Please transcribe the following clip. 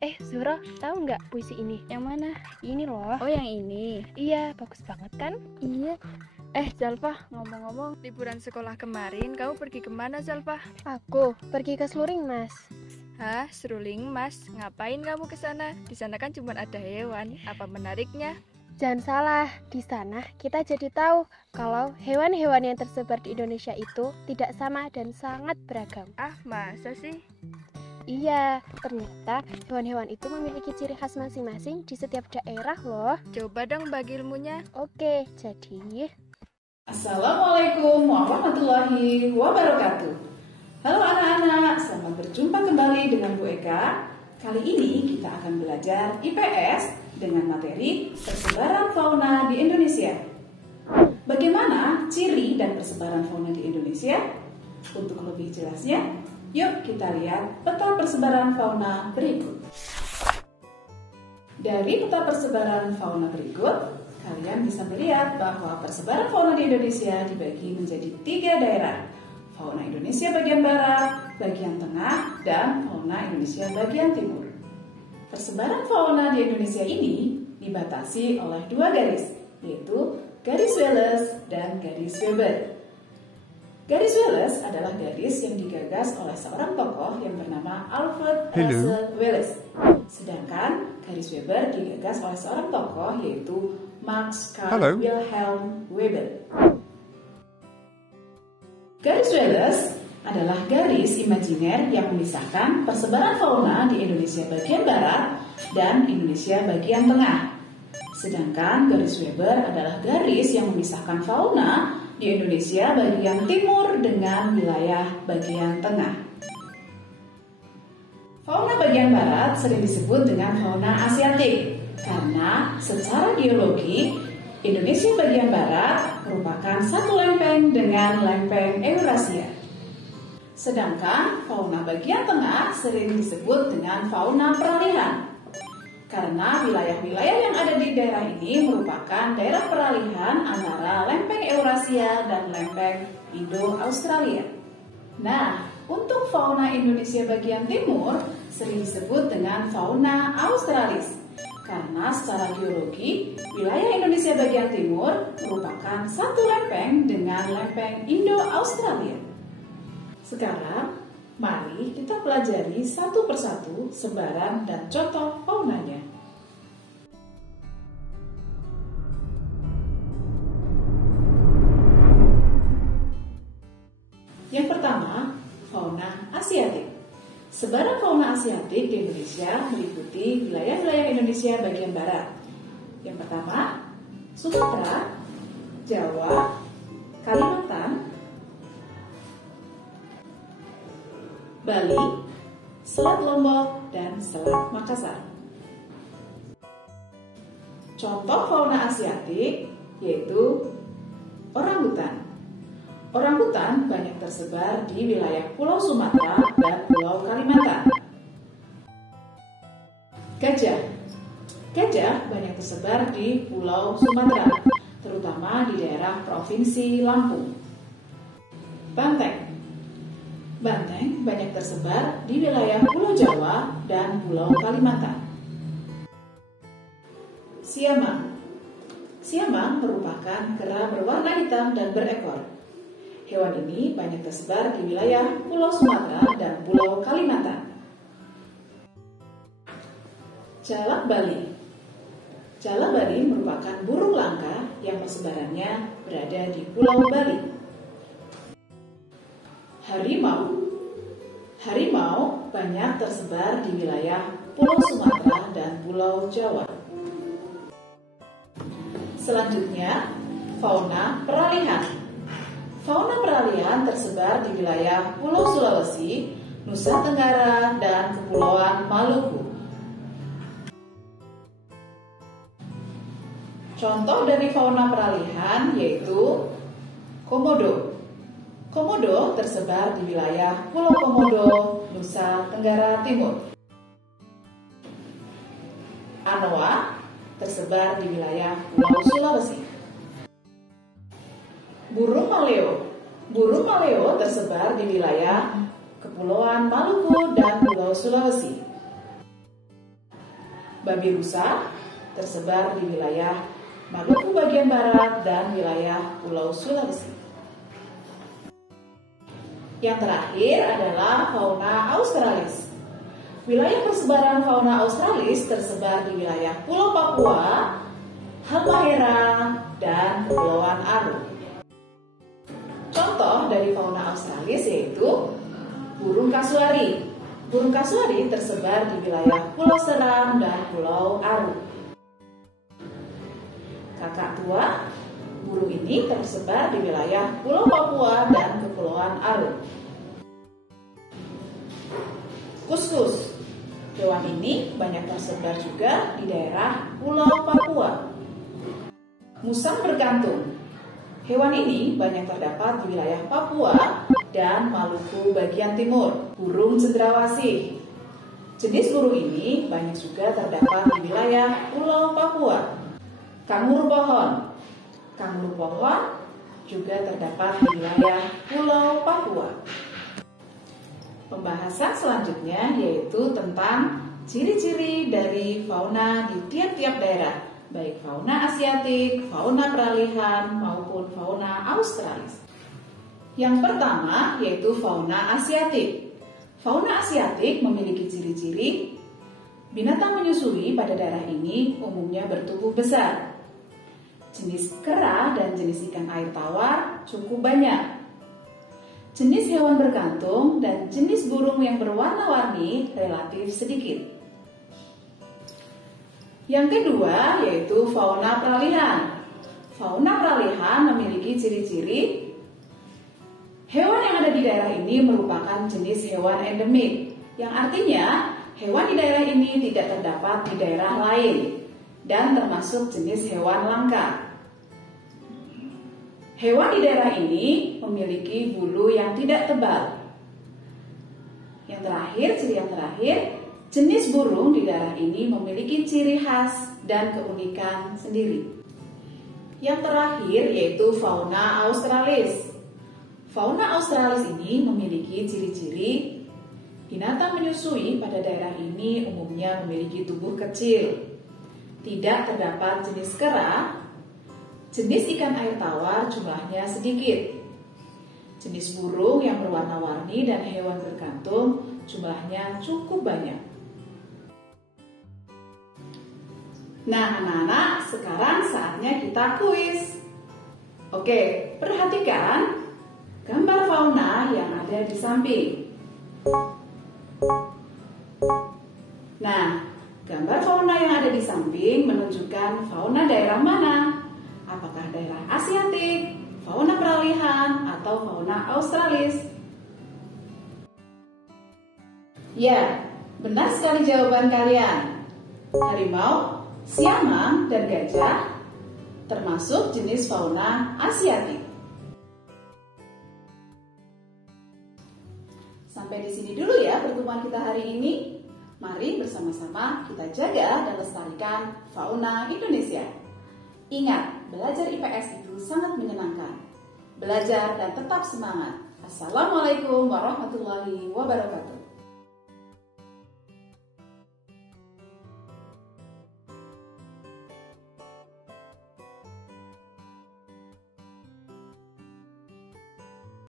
Zuro, tahu nggak puisi ini? Yang mana? Ini loh. Oh, yang ini. Iya, bagus banget kan? Iya. Zalfa, ngomong-ngomong, liburan sekolah kemarin kamu pergi kemana, Zalfa? Aku pergi ke Sluring, Mas. Hah, Seruling, Mas? Ngapain kamu ke sana? Di sana kan cuma ada hewan. Apa menariknya? Jangan salah, di sana kita jadi tahu kalau hewan-hewan yang tersebar di Indonesia itu tidak sama dan sangat beragam. Ah, masa sih? Iya, ternyata hewan-hewan itu memiliki ciri khas masing-masing di setiap daerah loh. Coba dong bagi ilmunya. Oke, jadi Assalamualaikum warahmatullahi wabarakatuh. Halo anak-anak, selamat berjumpa kembali dengan Bu Eka. Kali ini kita akan belajar IPS dengan materi persebaran fauna di Indonesia. Bagaimana ciri dan persebaran fauna di Indonesia? Untuk lebih jelasnya, yuk kita lihat peta persebaran fauna berikut. Dari peta persebaran fauna berikut, kalian bisa melihat bahwa persebaran fauna di Indonesia dibagi menjadi 3 daerah. Fauna Indonesia bagian barat, bagian tengah, dan fauna Indonesia bagian timur. Persebaran fauna di Indonesia ini dibatasi oleh 2 garis, yaitu garis Wallace dan garis Weber. Garis Wallace adalah garis yang digagas oleh seorang tokoh yang bernama Alfred Russel Wallace. Sedangkan garis Weber digagas oleh seorang tokoh yaitu Max Carl Wilhelm Weber. Garis Wallace adalah garis imajiner yang memisahkan persebaran fauna di Indonesia bagian barat dan Indonesia bagian tengah. Sedangkan garis Weber adalah garis yang memisahkan fauna di Indonesia bagian timur dengan wilayah bagian tengah. Fauna bagian barat sering disebut dengan fauna Asiatik karena secara geologi Indonesia bagian barat merupakan satu lempeng dengan lempeng Eurasia. Sedangkan fauna bagian tengah sering disebut dengan fauna peralihan karena wilayah-wilayah yang ada di daerah ini merupakan daerah peralihan antara lempeng Eurasia dan lempeng Indo-Australia. Nah, untuk fauna Indonesia bagian timur sering disebut dengan fauna Australis karena secara geologi wilayah Indonesia bagian timur merupakan satu lempeng dengan lempeng Indo-Australia. Sekarang, mari kita pelajari satu persatu sebaran dan contoh faunanya. Yang pertama, fauna Asiatik. Sebaran fauna Asiatik di Indonesia meliputi wilayah-wilayah Indonesia bagian barat. Yang pertama, Sumatera, Jawa, Kalimantan, Bali, Selat Lombok, dan Selat Makassar. Contoh fauna Asiatik yaitu orangutan. Orangutan banyak tersebar di wilayah Pulau Sumatera dan Pulau Kalimantan. Gajah. Gajah banyak tersebar di Pulau Sumatera, terutama di daerah Provinsi Lampung. Banteng. Banteng banyak tersebar di wilayah Pulau Jawa dan Pulau Kalimantan. Siamang. Siamang merupakan kera berwarna hitam dan berekor. Hewan ini banyak tersebar di wilayah Pulau Sumatera dan Pulau Kalimantan. Jalak Bali. Jalak Bali merupakan burung langka yang persebarannya berada di Pulau Bali. Harimau. Harimau banyak tersebar di wilayah Pulau Sumatera dan Pulau Jawa. Selanjutnya, fauna peralihan. Fauna peralihan tersebar di wilayah Pulau Sulawesi, Nusa Tenggara, dan Kepulauan Maluku. Contoh dari fauna peralihan yaitu komodo. Komodo tersebar di wilayah Pulau Komodo, Nusa Tenggara Timur. Anoa tersebar di wilayah Pulau Sulawesi. Burung maleo. Burung maleo tersebar di wilayah Kepulauan Maluku dan Pulau Sulawesi. babi rusa tersebar di wilayah Maluku bagian barat dan wilayah Pulau Sulawesi. Yang terakhir adalah fauna Australis. Wilayah persebaran fauna Australis tersebar di wilayah Pulau Papua, Halmahera, dan Kepulauan Aru. Contoh dari fauna Australis yaitu burung kasuari. Burung kasuari tersebar di wilayah Pulau Seram dan Pulau Aru. Kakak tua, burung ini tersebar di wilayah Pulau Papua dan Kepulauan Aru. Kuskus, hewan ini banyak tersebar juga di daerah Pulau Papua. Musang bergantung, hewan ini banyak terdapat di wilayah Papua dan Maluku bagian timur. Burung cendrawasih, jenis burung ini banyak juga terdapat di wilayah Pulau Papua. Kanguru pohon, kanguru pohon juga terdapat di wilayah Pulau Papua. Pembahasan selanjutnya yaitu tentang ciri-ciri dari fauna di tiap-tiap daerah, baik fauna Asiatik, fauna peralihan, maupun fauna Australis. Yang pertama yaitu fauna Asiatik. Fauna Asiatik memiliki ciri-ciri binatang menyusui pada daerah ini umumnya bertubuh besar. Jenis kera dan jenis ikan air tawar cukup banyak. Jenis hewan berkantung dan jenis burung yang berwarna-warni relatif sedikit. Yang kedua yaitu fauna peralihan. Fauna peralihan memiliki ciri-ciri hewan yang ada di daerah ini merupakan jenis hewan endemik, yang artinya hewan di daerah ini tidak terdapat di daerah lain dan termasuk jenis hewan langka. Hewan di daerah ini memiliki bulu yang tidak tebal. Yang terakhir, ciri yang terakhir, jenis burung di daerah ini memiliki ciri khas dan keunikan sendiri. Yang terakhir yaitu fauna Australis. Fauna Australis ini memiliki ciri-ciri binatang menyusui pada daerah ini umumnya memiliki tubuh kecil. Tidak terdapat jenis kera, jenis ikan air tawar jumlahnya sedikit. Jenis burung yang berwarna-warni dan hewan berkantung jumlahnya cukup banyak. Nah anak-anak, sekarang saatnya kita kuis. Oke, perhatikan gambar fauna yang ada di samping. Nah, gambar fauna yang ada di samping menunjukkan fauna daerah mana? Apakah daerah Asiatik, fauna peralihan, atau fauna Australis? Ya, benar sekali jawaban kalian. Harimau, siamang, dan gajah termasuk jenis fauna Asiatik. Sampai di sini dulu ya pertemuan kita hari ini. Mari bersama-sama kita jaga dan lestarikan fauna Indonesia. Ingat, belajar IPS itu sangat menyenangkan. Belajar dan tetap semangat. Assalamualaikum warahmatullahi wabarakatuh.